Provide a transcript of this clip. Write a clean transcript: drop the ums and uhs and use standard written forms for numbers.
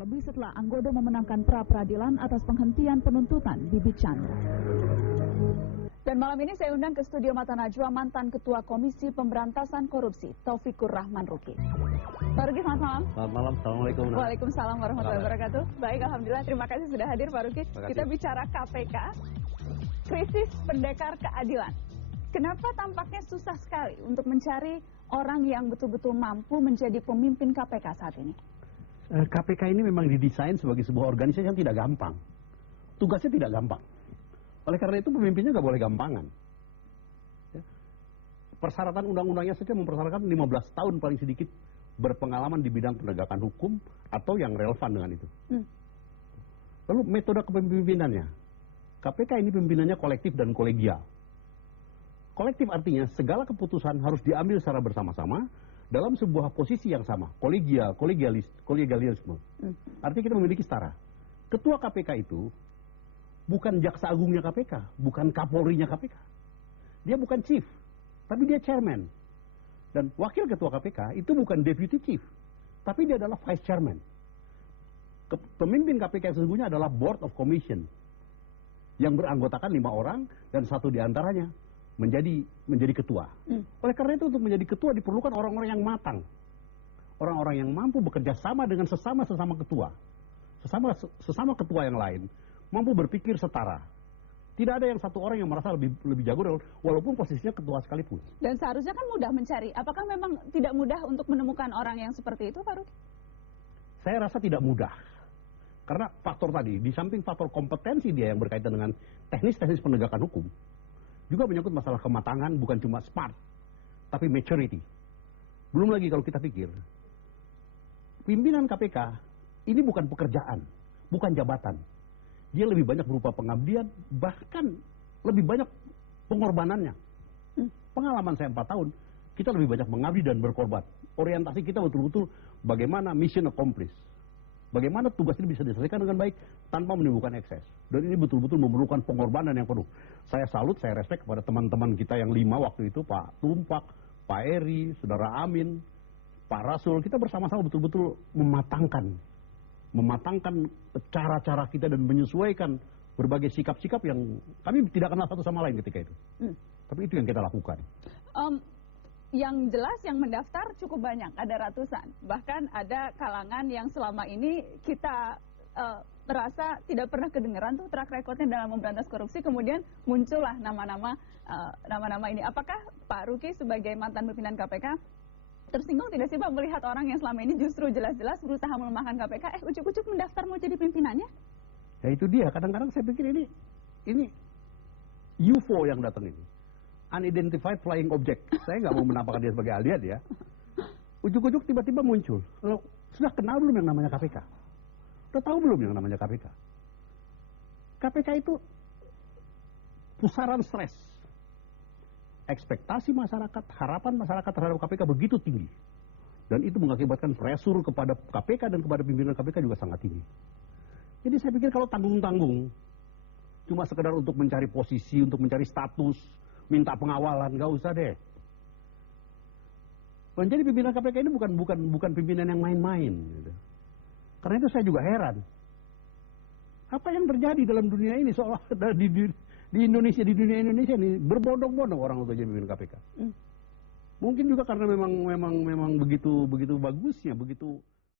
terlebih setelah Anggodo memenangkan pra-peradilan atas penghentian penuntutan Bibi Chandra. Dan malam ini saya undang ke studio Mata Najwa mantan Ketua Komisi Pemberantasan Korupsi, Taufikur Rahman Ruki. Pak Ruki, selamat malam. Selamat malam, Assalamualaikum. Waalaikumsalam warahmatullahi wabarakatuh. Baik, Alhamdulillah, terima kasih sudah hadir Pak Ruki. Kita bicara KPK, krisis pendekar keadilan. Kenapa tampaknya susah sekali untuk mencari orang yang betul-betul mampu menjadi pemimpin KPK saat ini? KPK ini memang didesain sebagai sebuah organisasi yang tidak gampang. Tugasnya tidak gampang. Oleh karena itu pemimpinnya nggak boleh gampangan. Ya. Persyaratan undang-undangnya saja mempersyaratkan 15 tahun paling sedikit berpengalaman di bidang penegakan hukum atau yang relevan dengan itu. Lalu metode kepemimpinannya. KPK ini pimpinannya kolektif dan kolegial. Kolektif artinya segala keputusan harus diambil secara bersama-sama dalam sebuah posisi yang sama. Kolegialisme. Artinya kita memiliki setara. Ketua KPK itu bukan jaksa agungnya KPK, bukan kapolrinya KPK. Dia bukan chief, tapi dia chairman. Dan wakil ketua KPK itu bukan deputy chief, tapi dia adalah vice chairman. Pemimpin KPK yang sesungguhnya adalah board of commission yang beranggotakan 5 orang dan 1 diantaranya menjadi ketua. Oleh karena itu untuk menjadi ketua diperlukan orang-orang yang matang, orang-orang yang mampu bekerja sama dengan sesama ketua, sesama ketua yang lain. Mampu berpikir setara. Tidak ada yang satu orang yang merasa lebih jago walaupun posisinya ketua sekalipun. Dan seharusnya kan mudah mencari. Apakah memang tidak mudah untuk menemukan orang yang seperti itu, Pak Ruki? Saya rasa tidak mudah. Karena faktor tadi, di samping faktor kompetensi dia yang berkaitan dengan teknis-teknis penegakan hukum, juga menyangkut masalah kematangan, bukan cuma smart, tapi maturity. Belum lagi kalau kita pikir, pimpinan KPK ini bukan pekerjaan, bukan jabatan. Dia lebih banyak berupa pengabdian, bahkan lebih banyak pengorbanannya. Pengalaman saya 4 tahun, kita lebih banyak mengabdi dan berkorban. Orientasi kita betul-betul bagaimana mission accomplished. Bagaimana tugas ini bisa diselesaikan dengan baik tanpa menimbulkan ekses. Dan ini betul-betul memerlukan pengorbanan yang penuh. Saya salut, saya respect kepada teman-teman kita yang 5 waktu itu, Pak Tumpak, Pak Eri, Saudara Amin, Pak Rasul. Kita bersama-sama betul-betul mematangkan cara-cara kita dan menyesuaikan berbagai sikap-sikap yang kami tidak kenal satu sama lain ketika itu. Tapi itu yang kita lakukan. Yang jelas yang mendaftar cukup banyak, ada ratusan. Bahkan ada kalangan yang selama ini kita merasa tidak pernah kedengeran tuh track recordnya dalam memberantas korupsi. Kemudian muncullah nama-nama ini. Apakah Pak Ruki sebagai mantan pimpinan KPK tersinggung tidak sih Pak melihat orang yang selama ini justru jelas-jelas berusaha melemahkan KPK, ujuk-ujuk mendaftar mau jadi pimpinannya? Ya itu dia, kadang-kadang saya pikir ini UFO yang datang ini. Unidentified Flying Object. Saya nggak mau menampakkan dia sebagai alien ya. Ujuk-ujuk tiba-tiba muncul. Lalu, sudah kenal belum yang namanya KPK? Sudah tahu belum yang namanya KPK? KPK itu pusaran stres. Ekspektasi masyarakat, harapan masyarakat terhadap KPK begitu tinggi. Dan itu mengakibatkan pressure kepada KPK dan kepada pimpinan KPK juga sangat tinggi. Jadi saya pikir kalau tanggung-tanggung, cuma sekedar untuk mencari posisi, untuk mencari status, minta pengawalan, nggak usah deh. Menjadi pimpinan KPK ini bukan pimpinan yang main-main. Gitu. Karena itu saya juga heran. Apa yang terjadi dalam dunia ini seolah di dunia Indonesia ini berbondong-bondong orang untuk jadi pimpinan KPK. Mungkin juga karena memang begitu bagusnya, begitu